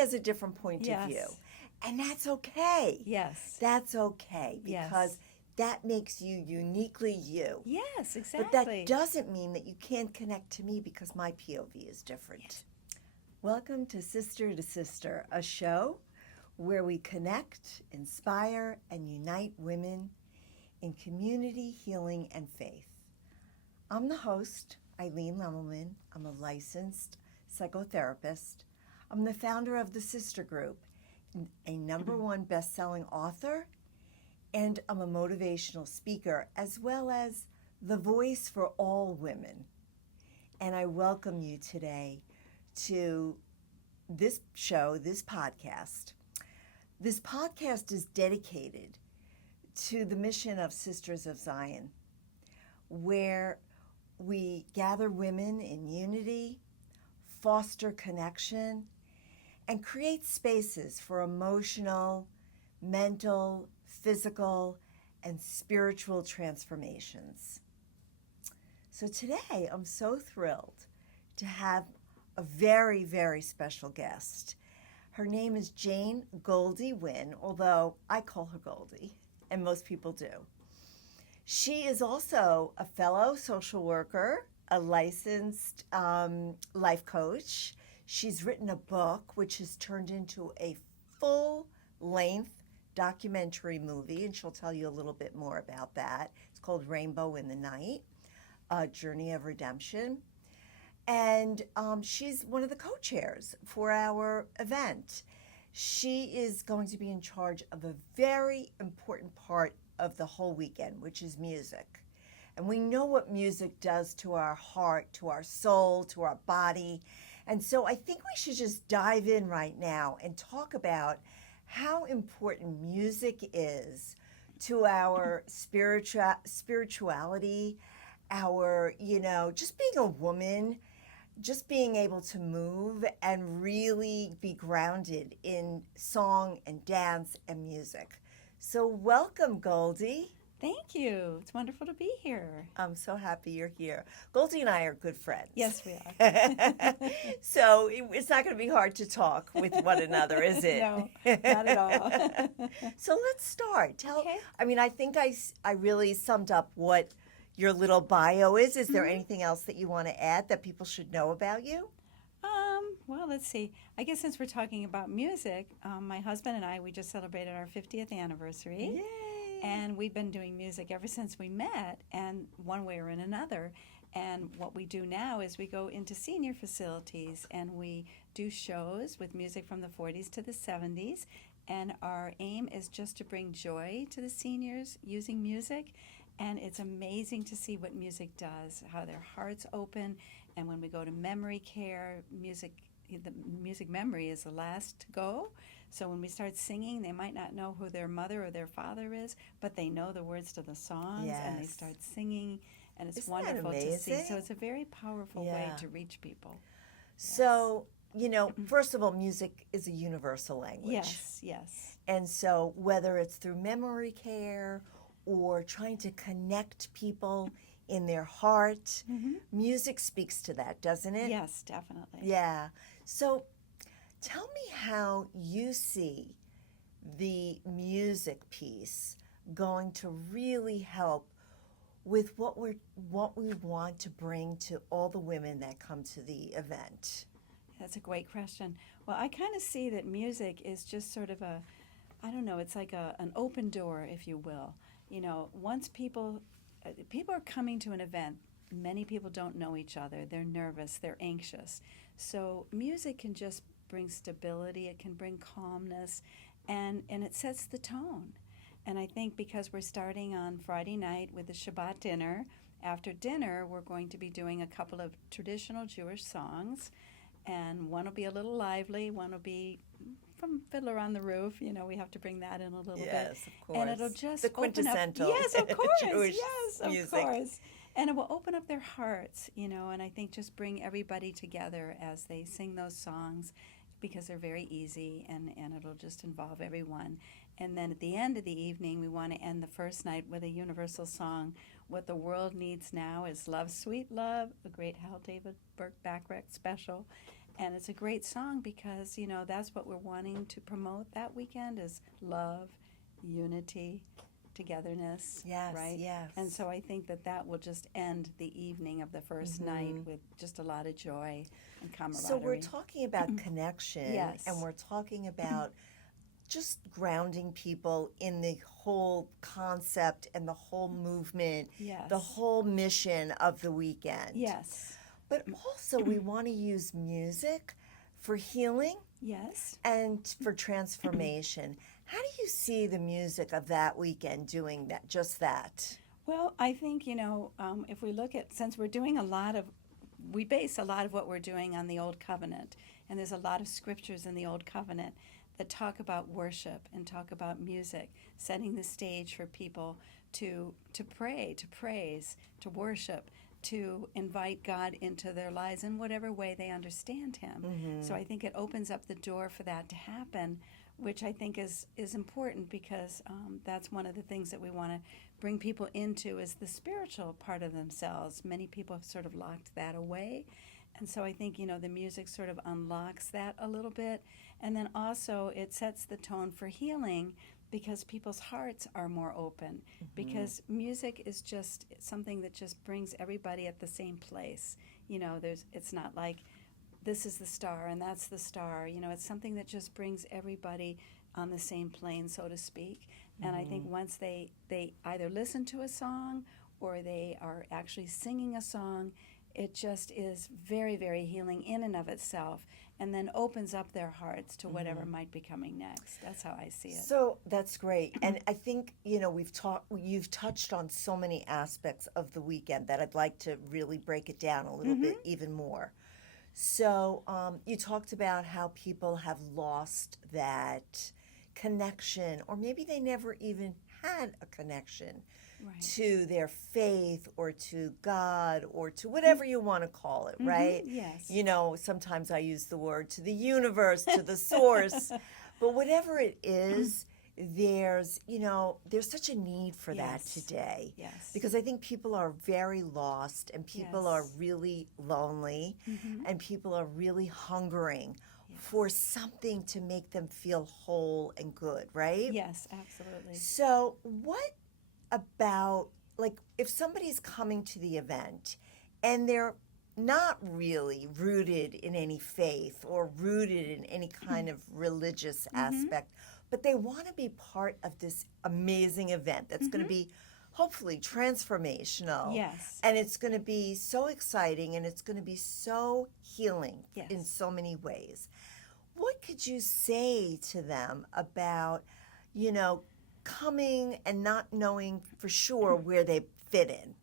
has a different point of view. And that's okay. Yes. That's okay because that makes you uniquely you. Yes, exactly. But that doesn't mean that you can't connect to me because my POV is different. Yes. Welcome to Sister to Sister, a show where we connect, inspire, and unite women in community, healing, and faith. I'm the host, Eileen Lemelman. I'm a licensed psychotherapist. I'm the founder of the SistHER group, a #1 best-selling author, and I'm a motivational speaker, as well as the voice for all women. And I welcome you today to this show, this podcast. This podcast is dedicated to the mission of SistHERS of Zion, where we gather women in unity, foster connection, and create spaces for emotional, mental, physical, and spiritual transformations. So today, I'm so thrilled to have a very, very special guest. Her name is Jane Goldie Winn, although I call her Goldie, and most people do. She is also a fellow social worker, a licensed life coach. She's written a book which has turned into a full-length documentary movie, and she'll tell you a little bit more about that. It's called Rainbow in the Night, A Journey of Redemption. And she's one of the co-chairs for our event. She is going to be in charge of a very important part of the whole weekend, which is music. And we know what music does to our heart, to our soul, to our body. And so I think we should just dive in right now and talk about how important music is to our spirituality, our, just being a woman, just being able to move and really be grounded in song and dance and music. So welcome, Goldie. Thank you. It's wonderful to be here. I'm so happy you're here. Goldie and I are good friends. Yes, we are. So it's not going to be hard to talk with one another, is it? No, not at all. So let's start. Okay. I think I really summed up what your little bio is. Is there anything else that you want to add that people should know about you? Well, let's see. I guess since we're talking about music, my husband and I, we just celebrated our 50th anniversary. Yay! And we've been doing music ever since we met, and one way or another. And what we do now is we go into senior facilities and we do shows with music from the 40s to the 70s. And our aim is just to bring joy to the seniors using music. And it's amazing to see what music does, how their hearts open. And when we go to memory care, the music memory is the last to go. So when we start singing, they might not know who their mother or their father is, but they know the words to the songs, and they start singing, and it's Isn't wonderful that to see. amazing? So it's a very powerful way to reach people. So, first of all, music is a universal language. Yes. And so whether it's through memory care or trying to connect people in their heart, music speaks to that, doesn't it? Yes, definitely. Yeah. So tell me how you see the music piece going to really help with what we want to bring to all the women that come to the event. That's a great question. Well, I kind of see that music is just sort of it's like an open door, if you will. Once people are coming to an event, many people don't know each other. They're nervous, they're anxious. So music can just bring stability, it can bring calmness, and it sets the tone. And I think because we're starting on Friday night with the Shabbat dinner, after dinner we're going to be doing a couple of traditional Jewish songs, and one will be a little lively, one will be from Fiddler on the Roof. We have to bring that in a little bit. Yes, of course. And it'll just the quintessential open up. Yes, of course. Jewish yes, music. Of course. And it will open up their hearts, and I think just bring everybody together as they sing those songs, because they're very easy, and it'll just involve everyone. And then at the end of the evening, we want to end the first night with a universal song. What the world needs now is Love, Sweet Love, a great Hal David Burke Bacharach special. And it's a great song because, you know, that's what we're wanting to promote that weekend is love, unity, togetherness, Yes, right? yes. And so I think that that will just end the evening of the first night with just a lot of joy and camaraderie. So we're talking about connection, Yes. and we're talking about just grounding people in the whole concept and the whole movement, Yes. the whole mission of the weekend. Yes. But also we want to use music for healing Yes. and for transformation. How do you see the music of that weekend doing that, just that? Well, I think, you know, if we look at, since we're doing we base a lot of what we're doing on the Old Covenant, and there's a lot of scriptures in the Old Covenant that talk about worship and talk about music, setting the stage for people to pray, to praise, to worship, to invite God into their lives in whatever way they understand Him. So I think it opens up the door for that to happen, which I think is important because that's one of the things that we want to bring people into is the spiritual part of themselves. Many people have sort of locked that away. And so I think, you know, the music sort of unlocks that a little bit. And then also it sets the tone for healing because people's hearts are more open. Because music is just something that just brings everybody at the same place. You know, it's not like this is the star and that's the star. You know, it's something that just brings everybody on the same plane, so to speak. And I think once they either listen to a song or they are actually singing a song, it just is very, very healing in and of itself, and then opens up their hearts to whatever might be coming next. That's how I see it. So that's great. And I think, you know, you've touched on so many aspects of the weekend that I'd like to really break it down a little bit even more. So you talked about how people have lost that connection, or maybe they never even had a connection to their faith or to God or to whatever you want to call it, right? Yes. You know, sometimes I use the word to the universe, to the source, but whatever it is, there's such a need for that today. Yes. Because I think people are very lost and people are really lonely and people are really hungering for something to make them feel whole and good, right? Yes, absolutely. So what about, like, if somebody's coming to the event and they're not really rooted in any faith or rooted in any kind of religious aspect, but they want to be part of this amazing event that's going to be hopefully transformational. Yes. And it's going to be so exciting and it's going to be so healing in so many ways. What could you say to them about, you know, coming and not knowing for sure where they fit in?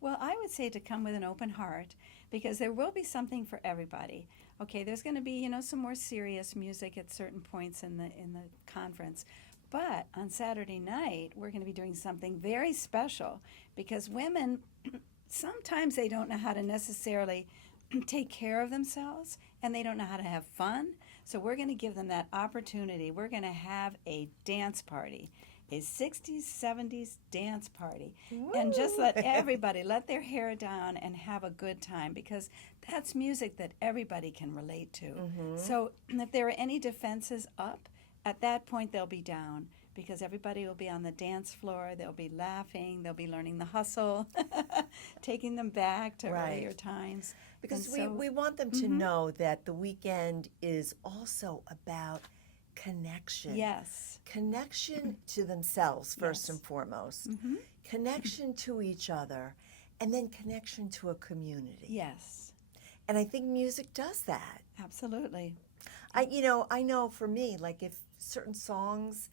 Well, I would say to come with an open heart because there will be something for everybody. Okay, there's going to be, you know, some more serious music at certain points in the conference. But on Saturday night, we're going to be doing something very special because women, sometimes they don't know how to necessarily take care of themselves and they don't know how to have fun. So we're going to give them that opportunity. We're going to have a dance party, a 60s, 70s dance party. Woo! And just let everybody let their hair down and have a good time because that's music that everybody can relate to. So if there are any defenses up, at that point they'll be down because everybody will be on the dance floor, they'll be laughing, they'll be learning the hustle, taking them back to earlier times. Because we want them to know that the weekend is also about connection. Yes. Connection to themselves, first and foremost. Connection to each other, and then connection to a community. Yes. And I think music does that. Absolutely. I know for me, like if certain songs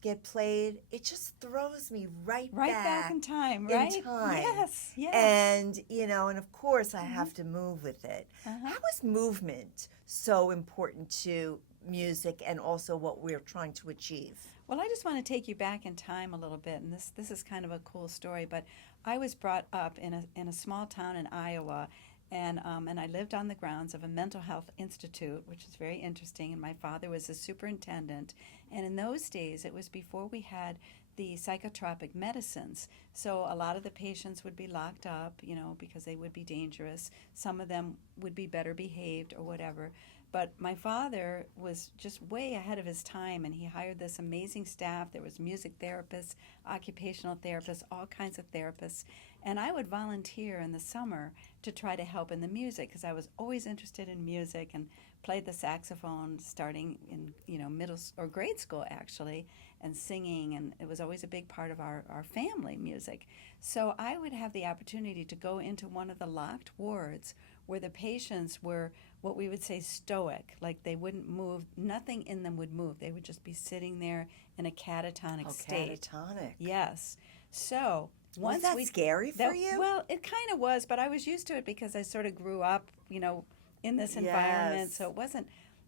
get played, it just throws me right back in time, right? In time. Yes, yes. And, and of course I have to move with it. How is movement so important to music and also what we're trying to achieve? Well, I just want to take you back in time a little bit, and this is kind of a cool story, but I was brought up in a small town in Iowa, And I lived on the grounds of a mental health institute, which is very interesting. And my father was the superintendent. And in those days, it was before we had the psychotropic medicines. So a lot of the patients would be locked up, you know, because they would be dangerous. Some of them would be better behaved or whatever. But my father was just way ahead of his time, and he hired this amazing staff. There was music therapists, occupational therapists, all kinds of therapists. And I would volunteer in the summer to try to help in the music, because I was always interested in music and played the saxophone starting in, you know, middle or grade school actually, and singing, and it was always a big part of our family music. So I would have the opportunity to go into one of the locked wards where the patients were what we would say stoic, like they wouldn't move, nothing in them would move. They would just be sitting there in a catatonic state. Catatonic. Yes. So once was that scary for you? Well, it kind of was, but I was used to it because I sort of grew up, you know, in this environment. Yes. So it wasn't,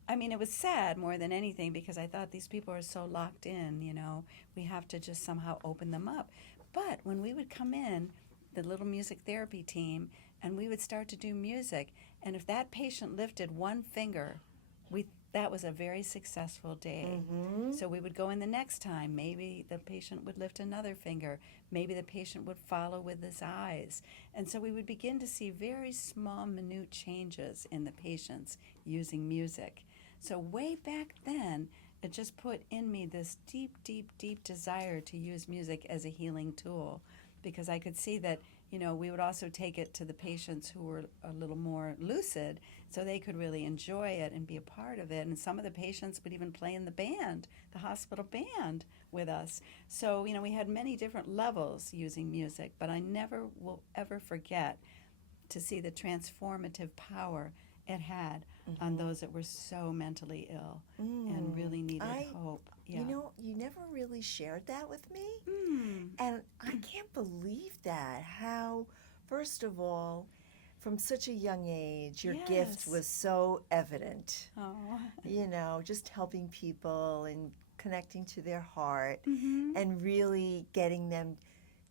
I mean, it was sad more than anything because I thought these people are so locked in, you know, we have to just somehow open them up. But when we would come in, the little music therapy team, and we would start to do music, and if that patient lifted one finger, that was a very successful day. Mm-hmm. So we would go in the next time. Maybe the patient would lift another finger. Maybe the patient would follow with his eyes. And so we would begin to see very small, minute changes in the patients using music. So way back then, it just put in me this deep, deep, deep desire to use music as a healing tool, because I could see that, you know, we would also take it to the patients who were a little more lucid so they could really enjoy it and be a part of it. And some of the patients would even play in the band, the hospital band, with us. So, you know, we had many different levels using music, but I never will ever forget to see the transformative power it had on those that were so mentally ill and really needed hope. Yeah. You know, you never really shared that with me. Mm. And I can't believe that. How, first of all, from such a young age, your gift Yes. was so evident. Oh. You know, just helping people and connecting to their heart Mm-hmm. and really getting them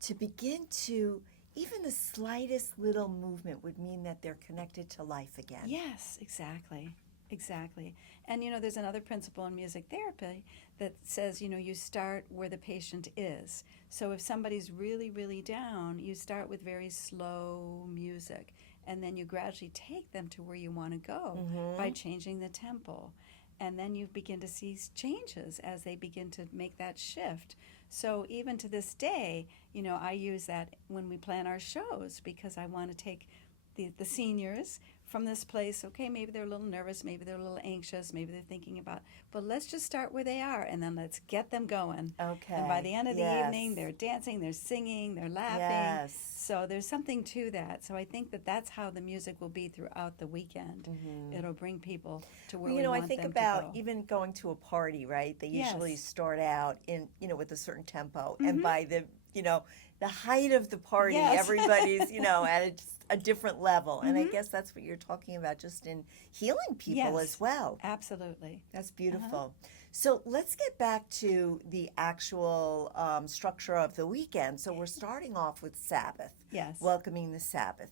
to begin to, even the slightest little movement would mean that they're connected to life again. Yes, exactly. Exactly. And, you know, there's another principle in music therapy that says, you know, you start where the patient is. So if somebody's really, really down, you start with very slow music, and then you gradually take them to where you want to go by changing the tempo. And then you begin to see changes as they begin to make that shift. So even to this day, you know, I use that when we plan our shows, because I want to take the seniors from this place. Okay, maybe they're a little nervous, maybe they're a little anxious, maybe they're thinking about, but let's just start where they are, and then let's get them going. Okay. And by the end of the Yes. evening, they're dancing, they're singing, they're laughing. Yes. So there's something to that. So I think that that's how the music will be throughout the weekend. It'll bring people to where Well, we you know, I want think them about to go. even going to a party, right? They usually Yes. start out in, you know, with a certain tempo, and by the, you know, the height of the party, Yes. everybody's, you know, at a different level. And I guess that's what you're talking about, just in healing people Yes. as well. Absolutely. That's beautiful. So let's get back to the actual structure of the weekend. So we're starting off with Sabbath, Yes. welcoming the Sabbath.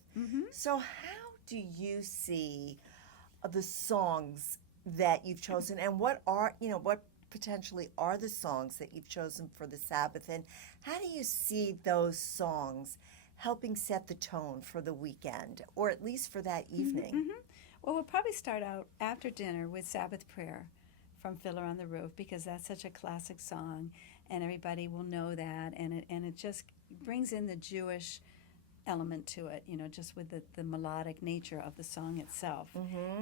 So how do you see the songs that you've chosen, and what are, you know, what potentially are the songs that you've chosen for the Sabbath, and how do you see those songs helping set the tone for the weekend, or at least for that evening? Well, we'll probably start out after dinner with Sabbath Prayer from Fiddler on the Roof, because that's such a classic song, and everybody will know that, and it just brings in the Jewish element to it, you know, just with the melodic nature of the song itself.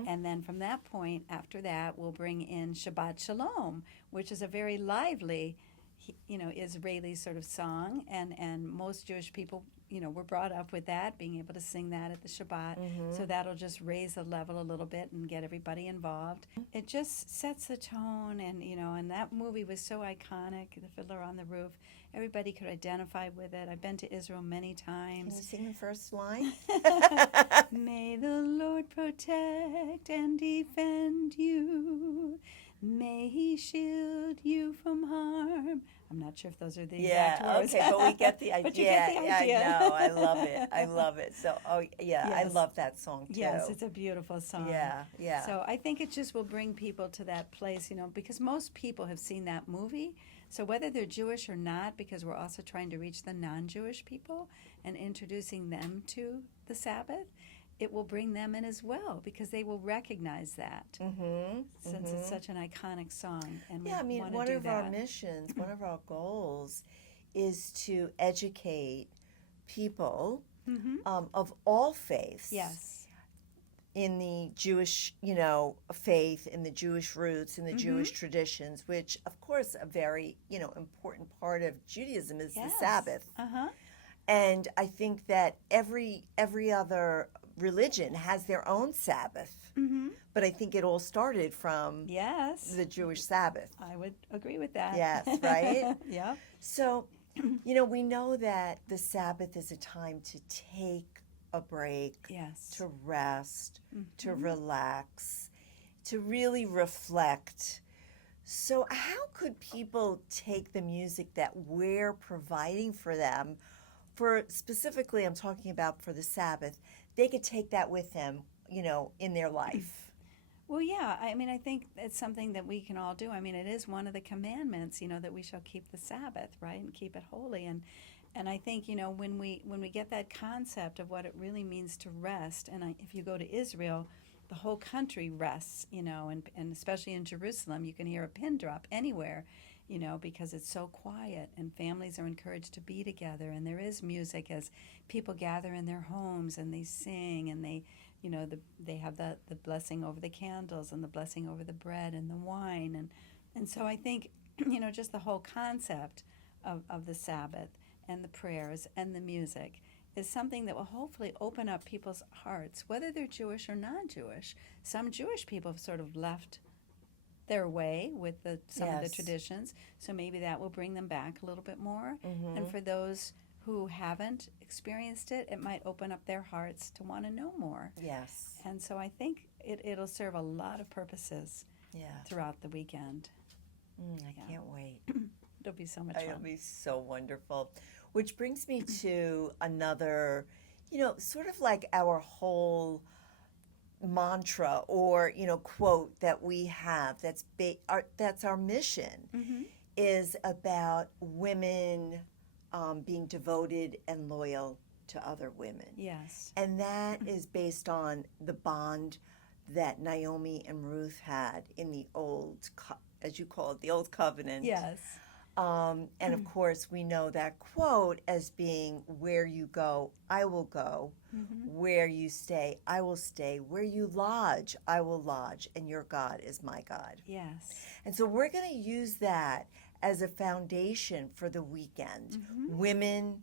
And then from that point, after that, we'll bring in Shabbat Shalom, which is a very lively, you know, Israeli sort of song, and most Jewish people, you know, were brought up with that, being able to sing that at the Shabbat. So that'll just raise the level a little bit and get everybody involved. It just sets the tone, and, you know, and that movie was so iconic, The Fiddler on the Roof. Everybody could identify with it. I've been to Israel many Can you times. sing the first line? May the Lord protect and defend you. May he shield you from harm. them. I'm not sure if those are the exact words. Okay, but we get the idea. But you get the idea. I know, I love it. I love it. So, I Yes. love that song too. Yes, it's a beautiful song. Yeah. So I think it just will bring people to that place, because most people have seen that movie. So whether they're Jewish or not, because we're also trying to reach the non-Jewish people and introducing them to the Sabbath, it will bring them in as well, because they will recognize that, since it's such an iconic song. And we want to one do of that. our missions, one of our goals is to educate people of all faiths. Yes. In the Jewish, faith, in the Jewish roots, in the Jewish traditions, which, of course, a very, important part of Judaism is the Sabbath. And I think that every other religion has their own Sabbath, but I think it all started from the Jewish Sabbath. I would agree with that. Yes, right? Yeah. So, we know that the Sabbath is a time to take a break, to rest, to relax, to really reflect. So how could people take the music that we're providing for them, specifically I'm talking about for the Sabbath, they could take that with them, in their life? Well, yeah, I think it's something that we can all do. It is one of the commandments, that we shall keep the Sabbath, right, and keep it holy. And I think, when we get that concept of what it really means to rest, and if you go to Israel, the whole country rests, and especially in Jerusalem, you can hear a pin drop anywhere, because it's so quiet, and families are encouraged to be together, and there is music as people gather in their homes, and they sing, and they, they have the blessing over the candles, and the blessing over the bread and the wine, and so I think, just the whole concept of the Sabbath and the prayers and the music is something that will hopefully open up people's hearts, whether they're Jewish or non-Jewish. Some Jewish people have sort of left their way with some of the traditions, so maybe that will bring them back a little bit more. And for those who haven't experienced it, it might open up their hearts to want to know more. Yes. And so I think it'll serve a lot of purposes throughout the weekend. I can't wait. It'll be so much fun. It'll be so wonderful. Which brings me to another, sort of like our whole mantra or, quote that we have that's our mission is about women being devoted and loyal to other women. Yes. And that is based on the bond that Naomi and Ruth had in the old, as you call it, the old covenant. Yes. And of course, we know that quote as being, where you go, I will go. Where you stay, I will stay. Where you lodge, I will lodge. And your God is my God. Yes. And so we're going to use that as a foundation for the weekend. Women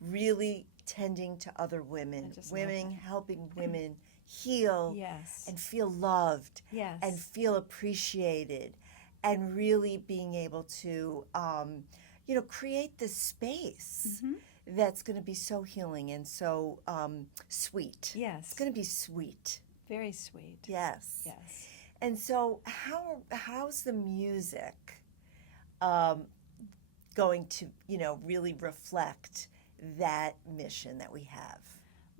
really tending to other women. Women helping women heal and feel loved and feel appreciated. And really being able to, create this space that's going to be so healing and so sweet. Yes. It's going to be sweet. Very sweet. Yes. Yes. And so how's the music going to, really reflect that mission that we have?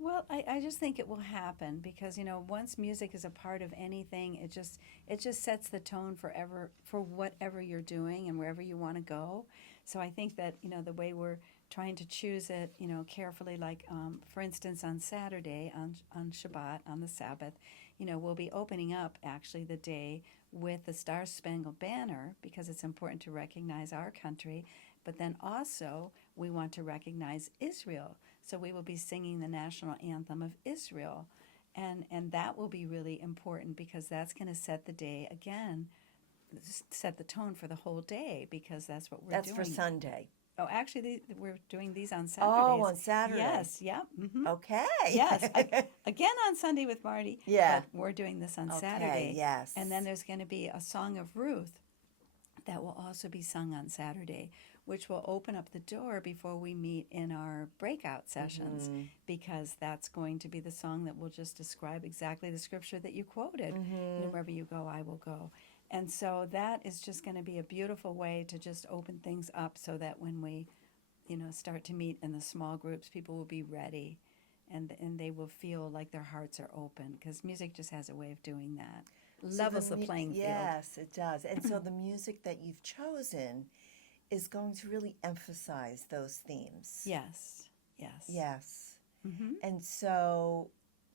Well, I just think it will happen because, once music is a part of anything, it just sets the tone for whatever you're doing and wherever you want to go. So I think that, the way we're trying to choose it, carefully, like, for instance, on Saturday, on Shabbat, on the Sabbath, we'll be opening up actually the day with the Star Spangled Banner because it's important to recognize our country, but then also we want to recognize Israel. So we will be singing the national anthem of Israel. And that will be really important because that's going to set the day again, set the tone for the whole day because that's what we're doing. That's for Sunday. Oh, actually, we're doing these on Saturdays. Oh, on Saturday. Yes, yeah. Okay. Yes, again on Sunday with Marty. Yeah. But we're doing this on Saturday. Yes. And then there's going to be a song of Ruth that will also be sung on Saturday, which will open up the door before we meet in our breakout sessions, because that's going to be the song that will just describe exactly the scripture that you quoted. Wherever you go, I will go. And so that is just going to be a beautiful way to just open things up so that when we, start to meet in the small groups, people will be ready and they will feel like their hearts are open, because music just has a way of doing that. Levels the playing field. Yes, it does. And so the music that you've chosen is going to really emphasize those themes. Yes. Yes. Mm-hmm. And so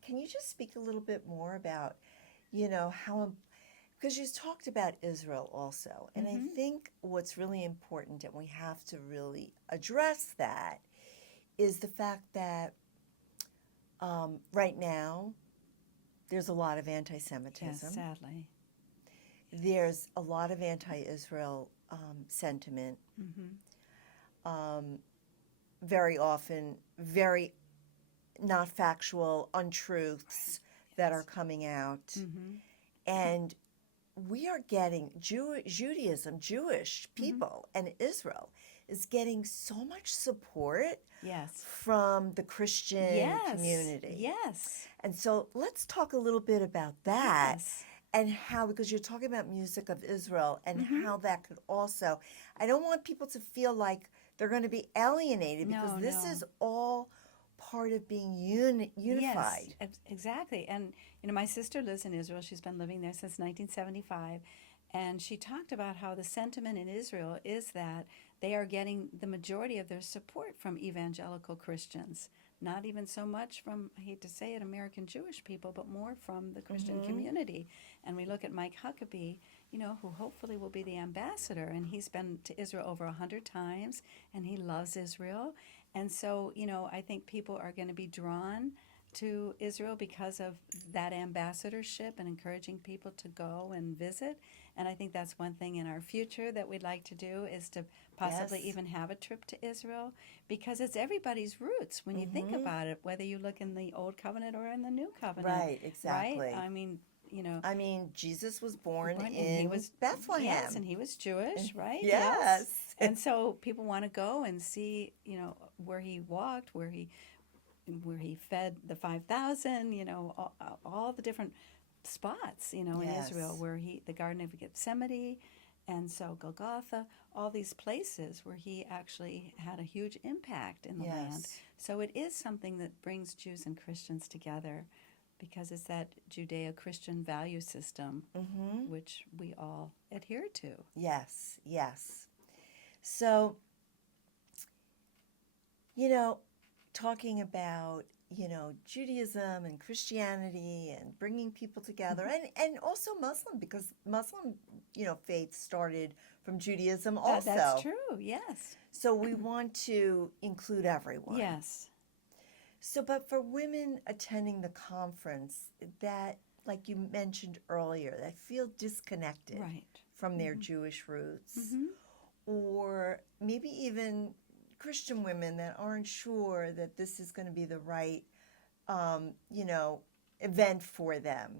can you just speak a little bit more about, how, because you talked about Israel also. And I think what's really important, and we have to really address that, is the fact that right now there's a lot of anti-Semitism. Yes, sadly. There's a lot of anti-Israel sentiment. Very often, very not factual untruths that are coming out. And we are getting Judaism, Jewish people, and Israel is getting so much support from the Christian community. Yes. And so let's talk a little bit about that and how, because you're talking about music of Israel and how that could also, I don't want people to feel like they're going to be alienated, because this is all part of being unified. Yes, exactly. And, my sister lives in Israel. She's been living there since 1975. And she talked about how the sentiment in Israel is that they are getting the majority of their support from evangelical Christians. Not even so much from, I hate to say it, American Jewish people, but more from the Christian community. And we look at Mike Huckabee, who hopefully will be the ambassador. And he's been to Israel over 100 times, and he loves Israel. And so, I think people are going to be drawn to Israel because of that ambassadorship and encouraging people to go and visit. And I think that's one thing in our future that we'd like to do, is to possibly even have a trip to Israel, because it's everybody's roots when you think about it, whether you look in the Old Covenant or in the New Covenant. Right, exactly. Right? I mean, Jesus was born in Bethlehem. Yes, and he was Jewish, right? Yes. And so people want to go and see, where he walked, where he fed the 5,000, all the different spots, in Israel, where the Garden of Gethsemane, and so Golgotha, all these places where he actually had a huge impact in the land. So it is something that brings Jews and Christians together, because it's that Judeo-Christian value system, which we all adhere to. Yes. So, talking about, Judaism and Christianity and bringing people together, and also Muslim, because Muslim, faith started from Judaism also. That's true, yes. So we want to include everyone. Yes. So, but for women attending the conference that, like you mentioned earlier, that feel disconnected from their Jewish roots, or maybe even Christian women that aren't sure that this is going to be the right, event for them.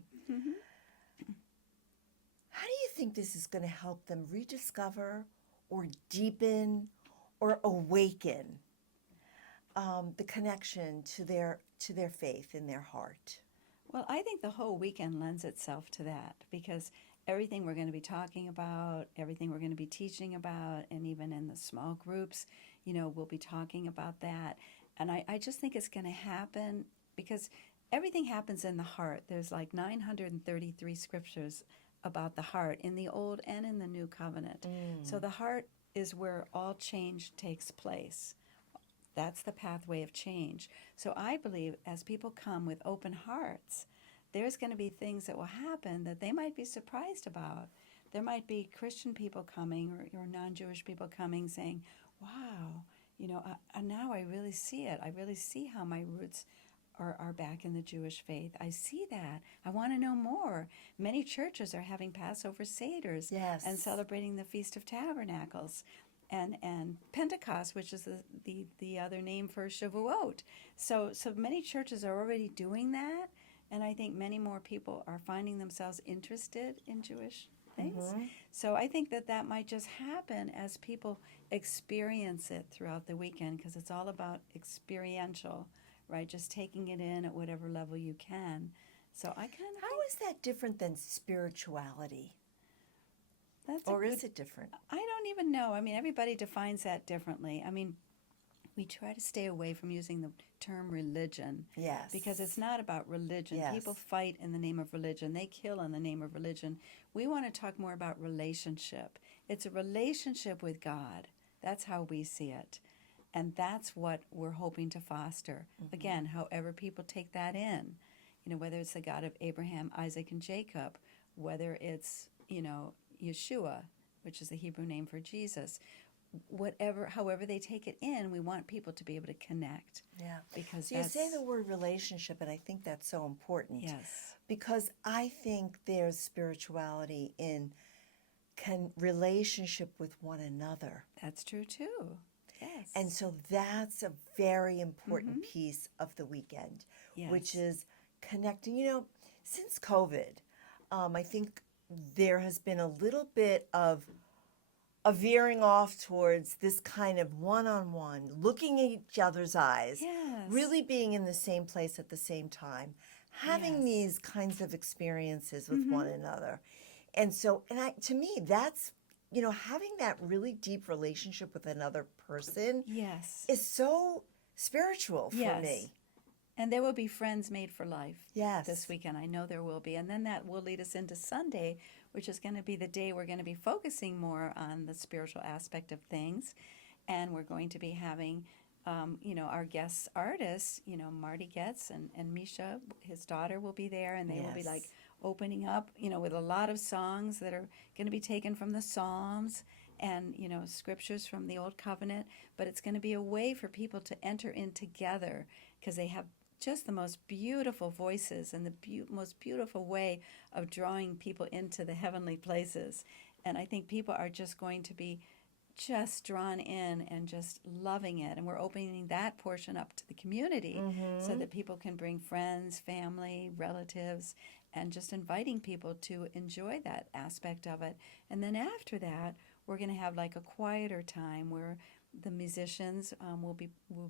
How do you think this is going to help them rediscover or deepen or awaken the connection to their faith in their heart? Well, I think the whole weekend lends itself to that, because everything we're going to be talking about, everything we're going to be teaching about, and even in the small groups, we'll be talking about that. And I just think it's going to happen because everything happens in the heart. There's like 933 scriptures about the heart in the Old and in the New Covenant. So the heart is where all change takes place. That's the pathway of change. So I believe as people come with open hearts, there's going to be things that will happen that they might be surprised about. There might be Christian people coming or non-Jewish people coming saying, wow, now I really see it. I really see how my roots are back in the Jewish faith. I see that. I want to know more. Many churches are having Passover Seders and celebrating the Feast of Tabernacles. And Pentecost, which is the other name for Shavuot. So many churches are already doing that, and I think many more people are finding themselves interested in Jewish things. So I think that might just happen as people experience it throughout the weekend, because it's all about experiential, right? Just taking it in at whatever level you can. So I kind of How is that different than spirituality? that's Or is it different? I don't even know. I mean, everybody defines that differently. I mean, we try to stay away from using the term religion. Yes. Because it's not about religion. Yes. People fight in the name of religion. They kill in the name of religion. We want to talk more about relationship. It's a relationship with God. That's how we see it. And that's what we're hoping to foster. Again, however people take that in, whether it's the God of Abraham, Isaac, and Jacob, whether it's, Yeshua, which is the Hebrew name for Jesus, however they take it in, we want people to be able to connect. Yeah. Because so you say the word relationship, and I think that's so important. Yes. Because I think there's spirituality in relationship with one another. That's true too. Yes. And so that's a very important piece of the weekend, which is connecting. Since COVID, I think there has been a little bit of a veering off towards this kind of one-on-one, looking at each other's eyes, really being in the same place at the same time, having these kinds of experiences with one another. And so, to me, that's, having that really deep relationship with another person is so spiritual for me. And there will be friends made for life this Yes. weekend. I know there will be. And then that will lead us into Sunday, which is going to be the day we're going to be focusing more on the spiritual aspect of things. And we're going to be having, our guest artists, Marty Getz and Misha, his daughter, will be there. And they will be like opening up, with a lot of songs that are going to be taken from the Psalms and, scriptures from the Old Covenant. But it's going to be a way for people to enter in together because they have just the most beautiful voices and the most beautiful way of drawing people into the heavenly places. And I think people are just going to be just drawn in and just loving it. And we're opening that portion up to the community so that people can bring friends, family, relatives, and just inviting people to enjoy that aspect of it. And then after that, we're going to have like a quieter time where the musicians will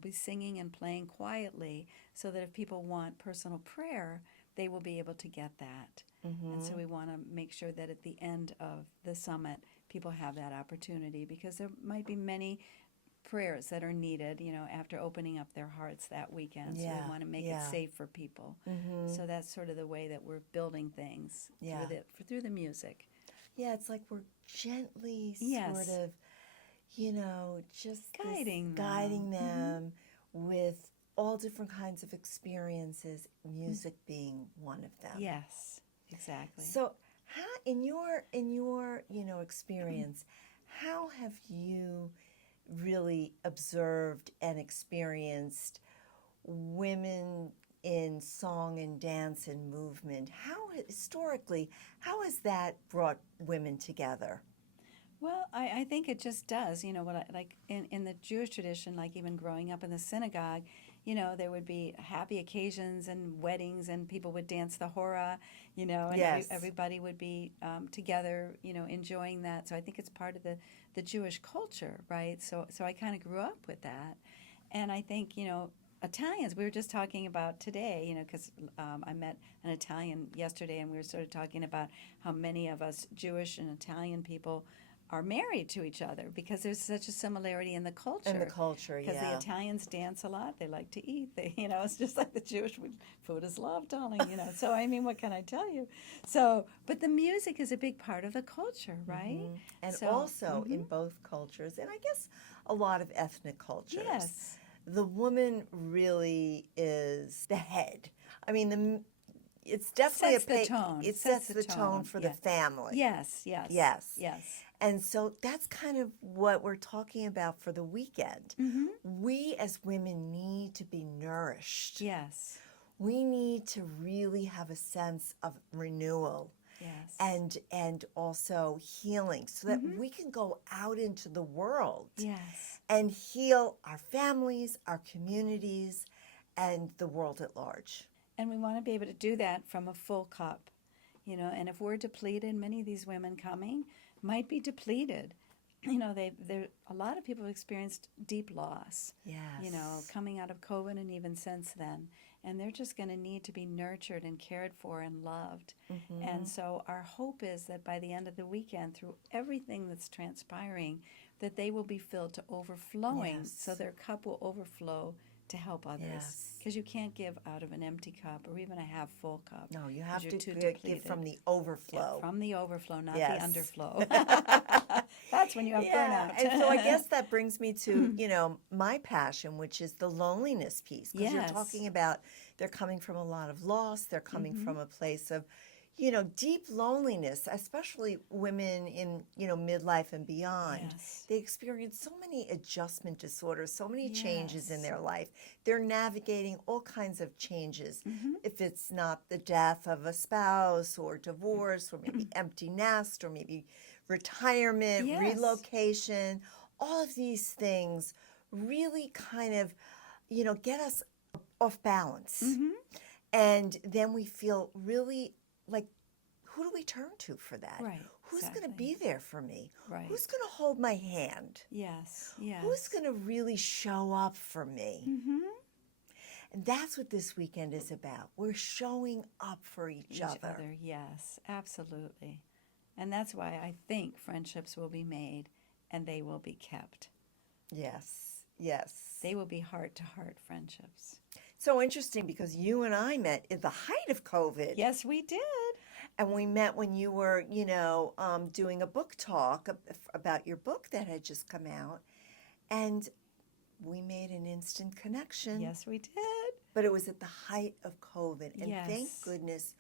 be singing and playing quietly so that if people want personal prayer, they will be able to get that. And so we want to make sure that at the end of the summit, people have that opportunity because there might be many prayers that are needed, after opening up their hearts that weekend. So we want to make it safe for people. So that's sort of the way that we're building things through the music. Yeah, it's like we're gently sort of, just guiding them with all different kinds of experiences, music being one of them. Yes, exactly. So, how, in your experience, how have you really observed and experienced women in song and dance and movement? Historically, how has that brought women together? Well, I think it just does. Like in the Jewish tradition, like even growing up in the synagogue, there would be happy occasions and weddings, and people would dance the hora, and everybody would be together, enjoying that. So I think it's part of the Jewish culture, right? So I kind of grew up with that. And I think, Italians, we were just talking about today, because I met an Italian yesterday, and we were sort of talking about how many of us Jewish and Italian people are married to each other because there's such a similarity in the culture. Because the Italians dance a lot. They like to eat. It's just like the Jewish food is love, darling, So, I mean, what can I tell you? So, but the music is a big part of the culture, right? And also in both cultures, and I guess a lot of ethnic cultures, the woman really is the head. I mean, it's definitely the tone. It sets the tone for the family. Yes. And so that's kind of what we're talking about for the weekend. We as women need to be nourished. Yes. We need to really have a sense of renewal. Yes. And also healing so that we can go out into the world. Yes. And heal our families, our communities, and the world at large. And we want to be able to do that from a full cup, and if we're depleted, many of these women coming might be depleted. A lot of people have experienced deep loss, Yes. Coming out of COVID and even since then. and they're just going to need to be nurtured and cared for and loved. Mm-hmm. And so our hope is that by the end of the weekend, through everything that's transpiring, that they will be filled to overflowing, Yes. so their cup will overflow to help others. Yes. Because you can't give out of an empty cup or even a half full cup. No, you 'cause have you're to too give depleted. from the Yeah, overflow. from the overflow, not Yes. the underflow. That's when you have Yeah, burnout. and so I guess that brings me to, my passion, which is the loneliness piece. Because you're Yes. talking about they're coming from a lot of loss. They're coming Mm-hmm. from a place of, deep loneliness, especially women in, midlife and beyond. Yes. They experience so many adjustment disorders, so many changes in Yes. their life. They're navigating all kinds of changes. Mm-hmm. If it's not the death of a spouse or divorce or maybe empty nest or maybe retirement, Yes. relocation, all of these things really kind of, get us off balance. Mm-hmm. And then we feel really like, who do we turn to for that? Right. Who's going to exactly. be there for me? Right. Who's going to hold my hand? Yes. Yes. Who's going to really show up for me? Mm-hmm. And that's what this weekend is about. We're showing up for each other. Yes, absolutely. And that's why I think friendships will be made and they will be kept. Yes, yes. They will be heart-to-heart friendships. So interesting because you and I met at the height of COVID. Yes, we did. And we met when you were, doing a book talk about your book that had just come out. And we made an instant connection. Yes, we did. But it was at the height of COVID. And thank Yes. goodness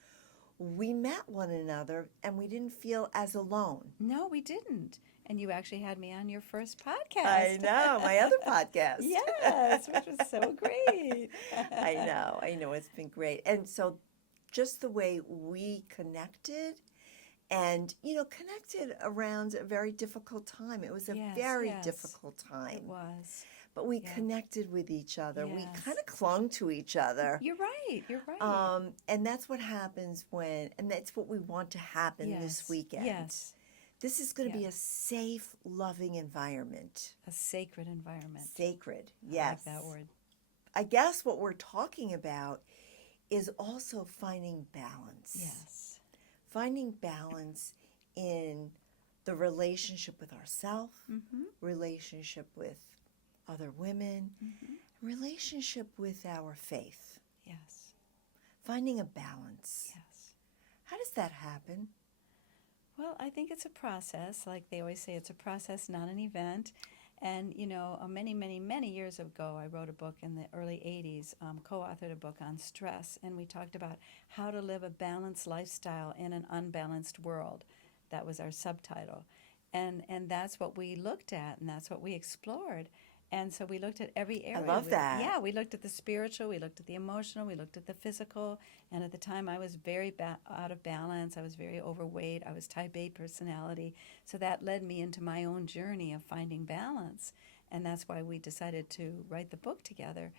we met one another and we didn't feel as alone. No, we didn't. And you actually had me on your first podcast. I know, my other podcast. Yes, which was so great. I know, it's been great. And so just the way we connected and, connected around a very difficult time. It was a Yes, very yes. difficult time. It was. But we Yeah. connected with each other. We Yes. kind of clung to each other. You're right. And that's what happens and that's what we want to happen this Yes, weekend. yes. This is going to be Yeah. a safe, loving environment. A sacred environment. Sacred, I yes. like that word. I guess what we're talking about is also finding balance. Yes. Finding balance in the relationship with ourselves, Mm-hmm. relationship with other women, Mm-hmm. relationship with our faith. Yes. Finding a balance. Yes. How does that happen? Well, I think it's a process. Like they always say, it's a process, not an event. And, many, many, many years ago, I wrote a book in the early 80s, co-authored a book on stress, and we talked about how to live a balanced lifestyle in an unbalanced world. That was our subtitle. And that's what we looked at, and that's what we explored. And so we looked at every area. love that. Yeah, we looked at the spiritual, we looked at the emotional, we looked at the physical. And at the time, I was very out of balance. I was very overweight. I was type A personality. So that led me into my own journey of finding balance. And that's why we decided to write the book together.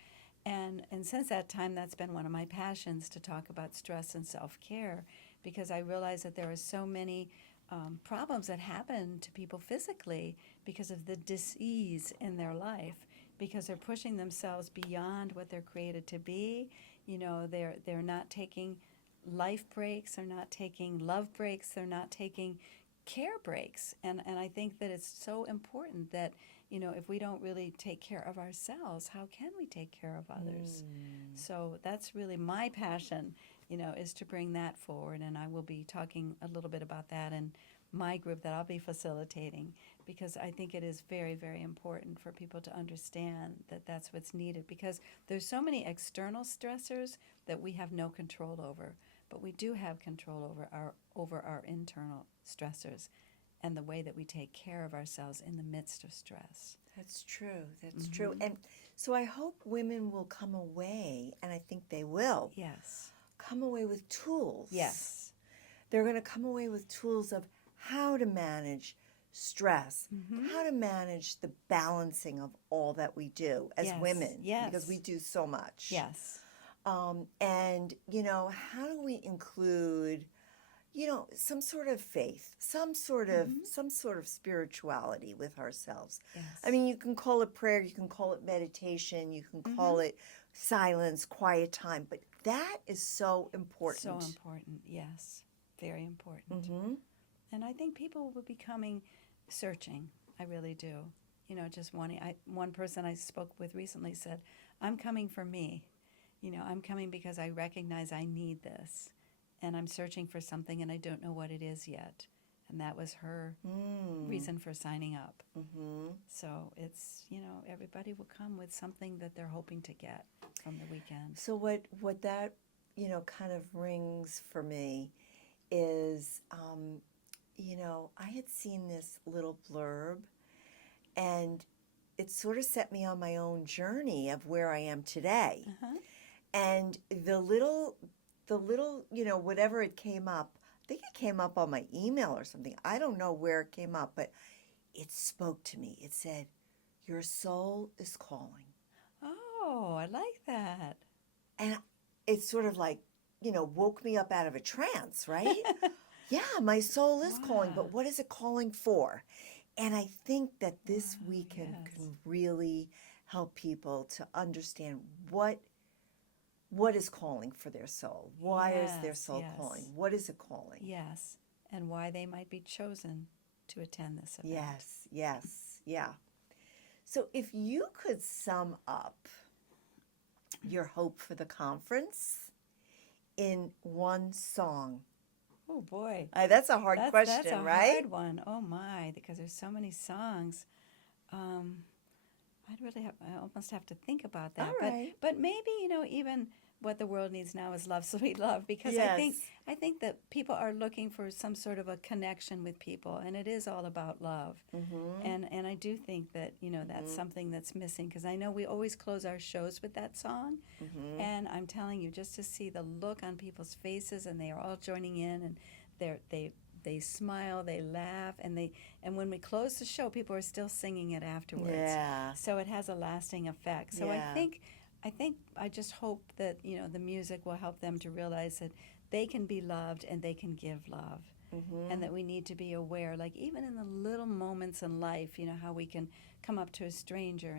And since that time, that's been one of my passions, to talk about stress and self-care, because I realized that there are so many problems that happen to people physically because of the dis-ease in their life, because they're pushing themselves beyond what they're created to be. They're not taking life breaks, they're not taking love breaks, they're not taking care breaks. And I think that it's so important that, if we don't really take care of ourselves, how can we take care of others? So that's really my passion, is to bring that forward. And I will be talking a little bit about that in my group that I'll be facilitating, because I think it is very, very important for people to understand that that's what's needed, because there's so many external stressors that we have no control over, but we do have control over our internal stressors and the way that we take care of ourselves in the midst of stress. That's true. That's true. And so I hope women will come away, and I think they will, Yes. come away with tools. Yes. They're going to come away with tools of how to manage stress, how to manage the balancing of all that we do as Yes, women, yes. because we do so much. Yes. And, how do we include, some sort of faith, some sort of spirituality with ourselves. Yes. I mean, you can call it prayer, you can call it meditation, you can call it silence, quiet time. But that is so important. So important, yes. Very important. Mm-hmm. And I think people will be coming searching. I really do. You know, just wanting. One person I spoke with recently said, I'm coming for me. You know, I'm coming because I recognize I need this. And I'm searching for something and I don't know what it is yet. And that was her reason for signing up. Mm-hmm. So it's, you know, everybody will come with something that they're hoping to get from the weekend. So what that, you know, kind of rings for me is, you know, I had seen this little blurb and it sort of set me on my own journey of where I am today. Uh-huh. And the little, you know, whatever it came up, I think it came up on my email or something. I don't know where it came up, but it spoke to me. It said, your soul is calling. Oh, I like that. And it sort of like, you know, woke me up out of a trance, right? Yeah, my soul is calling, but what is it calling for? And I think that this weekend can really help people to understand what is calling for their soul. Why is their soul calling? What is it calling? Yes, and why they might be chosen to attend this event. Yes, yeah. So if you could sum up your hope for the conference in one song. Oh, boy. That's a hard question, that's a right? hard one. Oh, my, because there's so many songs. I almost have to think about that. All right. But maybe, you know, even what the world needs now is love, sweet love, because Yes. I think that people are looking for some sort of a connection with people, and it is all about love. Mm-hmm. And I do think that, you know, that's something that's missing, because I know we always close our shows with that song, and I'm telling you, just to see the look on people's faces, and they are all joining in, and they smile, they laugh, and when we close the show, people are still singing it afterwards. Yeah. So it has a lasting effect. So Yeah. I just hope that, you know, the music will help them to realize that they can be loved and they can give love. And that we need to be aware, like even in the little moments in life, you know, how we can come up to a stranger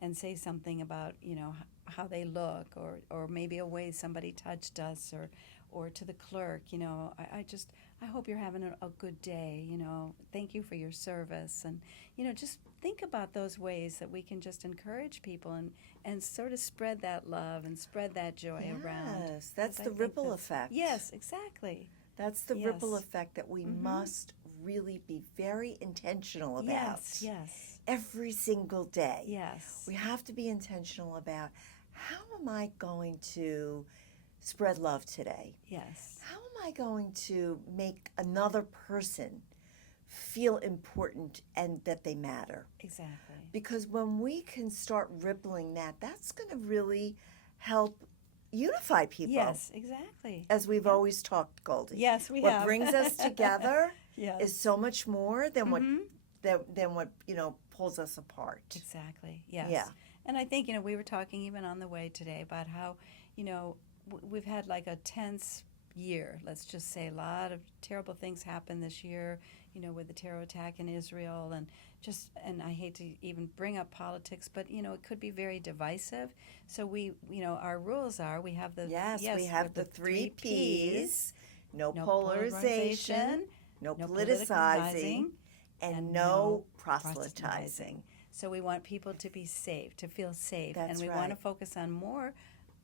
and say something about, you know, how they look, or maybe a way somebody touched us, or to the clerk, you know, I hope you're having a good day, you know, thank you for your service. And, you know, just think about those ways that we can just encourage people and sort of spread that love and spread that joy around. Yes, that's 'Cause I the think ripple effect. Yes, exactly. That's the ripple Yes. effect that we must really be very intentional about. Yes. Every single day. Yes. We have to be intentional about how am I going to spread love today? Yes. How am I going to make another person feel important and that they matter? Exactly. Because when we can start rippling that, that's going to really help unify people. Yes, exactly. As we've always talked, Goldie. Yes, we what have. brings us together Yes. is so much more than what you know pulls us apart. Exactly. Yes. Yeah. And I think, you know, we were talking even on the way today about how, you know, we've had like a tense year. Let's just say a lot of terrible things happened this year, you know, with the terror attack in Israel, and I hate to even bring up politics, but, you know, it could be very divisive. So we, you know, our rules are we have the we have the three P's: no polarization, no politicizing, and no proselytizing. So we want people to be safe, to feel safe, That's and we right. want to focus on more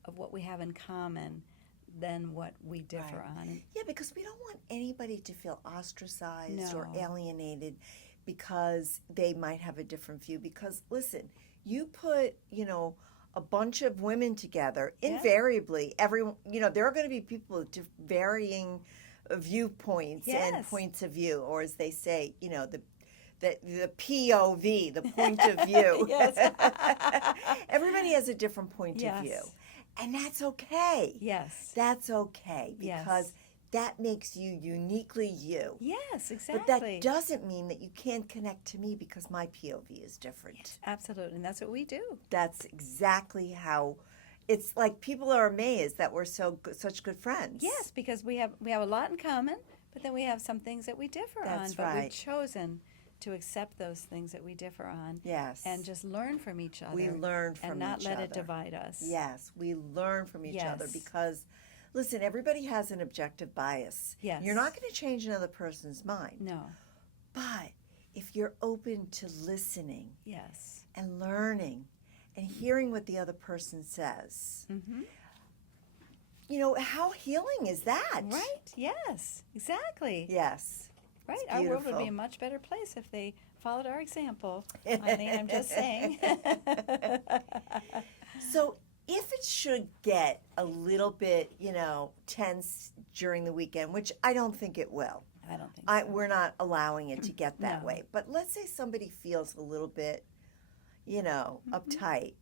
of what we have in common than what we differ Right. on. Yeah, because we don't want anybody to feel ostracized or No. alienated because they might have a different view. Because listen, you put, you know, a bunch of women together, Yeah. invariably, everyone, you know, there are going to be people with varying viewpoints and Yes. points of view, or as they say, you know, the POV, the point of view. Yes. Everybody has a different point Yes. of view. And that's okay. Yes. That's okay because Yes. that makes you uniquely you. Yes, exactly. But that doesn't mean that you can't connect to me because my POV is different. Yes, absolutely, and that's what we do. That's exactly how it's like people are amazed that we're such good friends. Yes, because we have a lot in common, but then we have some things that we differ That's on. But right. we've chosen to accept those things that we differ on. Yes. And just learn from each other. We learn from each other. And not let it divide us. Yes, we learn from each other Yes. because, listen, everybody has an objective bias. Yes. You're not going to change another person's mind. No. But if you're open to listening Yes. and learning and hearing what the other person says, Mm-hmm. you know, how healing is that? Right? Yes. Exactly. Yes. Right? It's Our world would be beautiful. a much better place if they followed our example. Eileen, I'm just saying. So if it should get a little bit, you know, tense during the weekend, which I don't think it will. I don't think so. We're not allowing it to get that No. way. But let's say somebody feels a little bit, you know, uptight.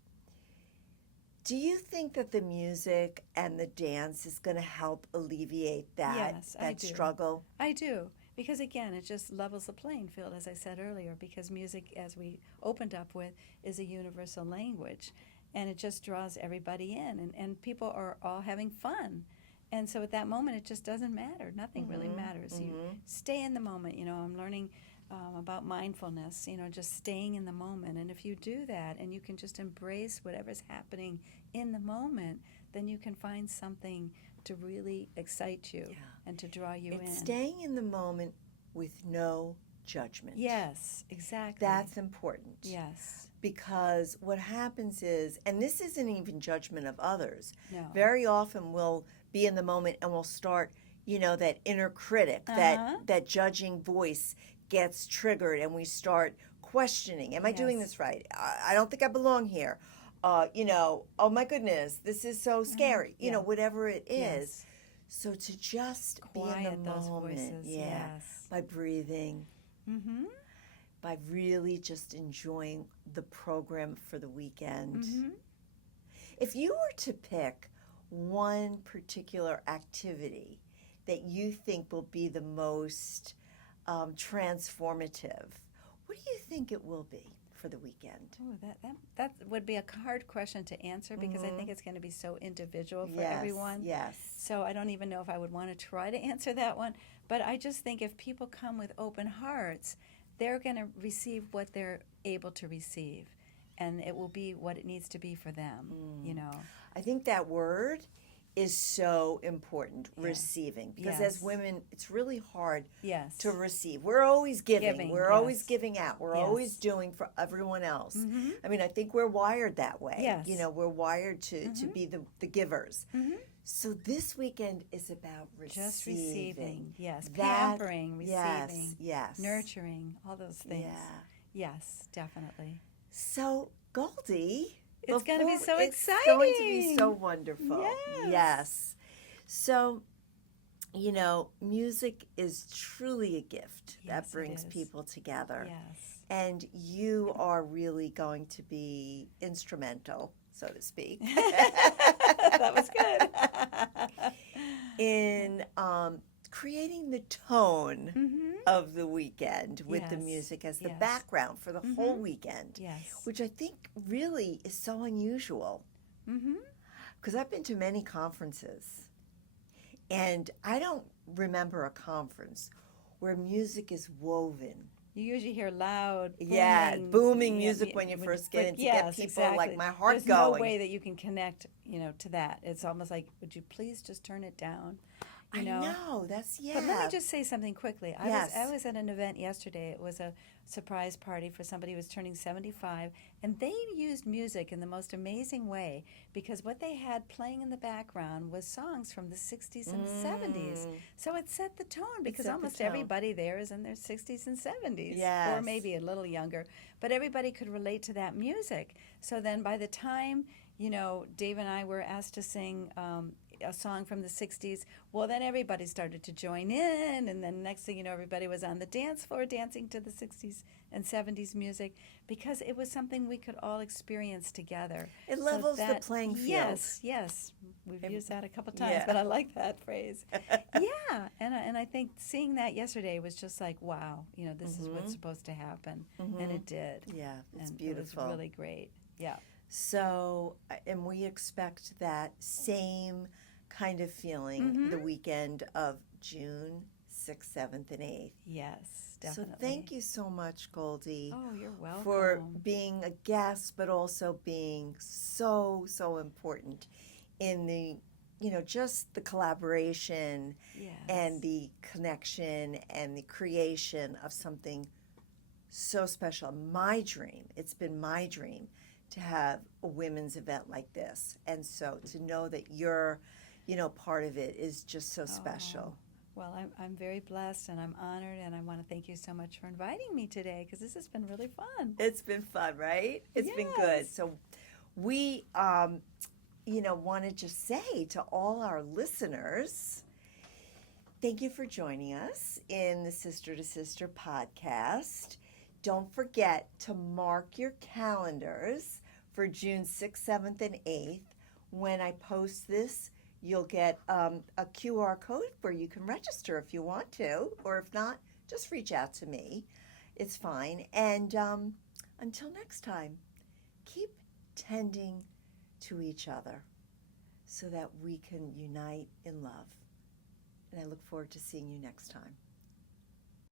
Do you think that the music and the dance is going to help alleviate that, Yes, I that do. struggle? I do. Because again, it just levels the playing field, as I said earlier, because music, as we opened up with, is a universal language. And it just draws everybody in. And people are all having fun. And so at that moment, it just doesn't matter. Nothing really matters. You stay in the moment. You know, I'm learning about mindfulness, you know, just staying in the moment. And if you do that and you can just embrace whatever's happening in the moment, then you can find something to really excite you and to draw you in. It's staying in the moment with no judgment. Yes, exactly. That's important. Yes. Because what happens is, and this isn't even judgment of others, No. very often we'll be in the moment and we'll start, you know, that inner critic, Uh-huh. that judging voice gets triggered and we start questioning, am I doing Yes. this right? I don't think I belong here. You know, oh my goodness, this is so scary. You know, whatever it is. Yes. So to just Quiet be in the those moment, voices. Yes. by breathing, Mm-hmm. by really just enjoying the program for the weekend. Mm-hmm. If you were to pick one particular activity that you think will be the most transformative, what do you think it will be for the weekend? Oh, that would be a hard question to answer because I think it's going to be so individual for everyone. Yes. So I don't even know if I would want to try to answer that one. But I just think if people come with open hearts, they're going to receive what they're able to receive. And it will be what it needs to be for them, you know. I think that word is so important, receiving. Because as Yes. women, it's really hard Yes. to receive. We're always giving. Giving, We're always yes. giving out. We're Yes. always doing for everyone else. Mm-hmm. I mean, I think we're wired that way. Yes. You know, we're wired to be the givers. Mm-hmm. So this weekend is about receiving. Just receiving. Yes. That- Pampering, yes, receiving, yes. nurturing, all those things. Yeah. Yes, definitely. So, Goldie. It's going to be so It's exciting. going to be so wonderful. Yes. Yes. So, you know, music is truly a gift Yes, that it brings is. people together. Yes. And you are really going to be instrumental, so to speak, That was good. in creating the tone Mm-hmm. of the weekend with the Yes, music as the yes. background for the whole weekend, Yes. which I think really is so unusual. Mm-hmm. Because I've been to many conferences, and I don't remember a conference where music is woven. You usually hear loud, booming music when you first get in to get people like my heart There's going. no way that you can connect, you know, to that. It's almost like, would you please just turn it down? You know? I know, that's, But let me just say something quickly. Yes. I was at an event yesterday. It was a surprise party for somebody who was turning 75, and they used music in the most amazing way because what they had playing in the background was songs from the 60s and 70s. So it set the tone because set the almost tone. everybody there is in their 60s and 70s, or Yes. maybe a little younger. But everybody could relate to that music. So then by the time, you know, Dave and I were asked to sing a song from the 60s, well, then everybody started to join in, and then next thing you know, everybody was on the dance floor dancing to the 60s and 70s music because it was something we could all experience together. It So levels the that- playing field. Yes. We've used that a couple times, yeah. but I like that phrase. Yeah, and I think seeing that yesterday was just like, wow, you know, this is what's supposed to happen, and it did. Yeah, it's And beautiful. It was really great. Yeah. So, and we expect that same kind of feeling the weekend of June 6th, 7th, and 8th. Yes, definitely. So thank you so much, Goldie, Oh, you're welcome. for being a guest, but also being so, so important in the, just the collaboration Yes. and the connection and the creation of something so special. My dream, it's been my dream to have a women's event like this. And so to know that you're, part of it is just so special. Well, I'm very blessed and I'm honored, and I want to thank you so much for inviting me today, because this has been really fun. It's been fun, right? It's been good. So we, want to just say to all our listeners, thank you for joining us in the Sister to Sister podcast. Don't forget to mark your calendars for June 6th, 7th, and 8th. When I post this, you'll get a QR code where you can register if you want to, or if not, just reach out to me. It's fine. And until next time, keep tending to each other so that we can unite in love. And I look forward to seeing you next time.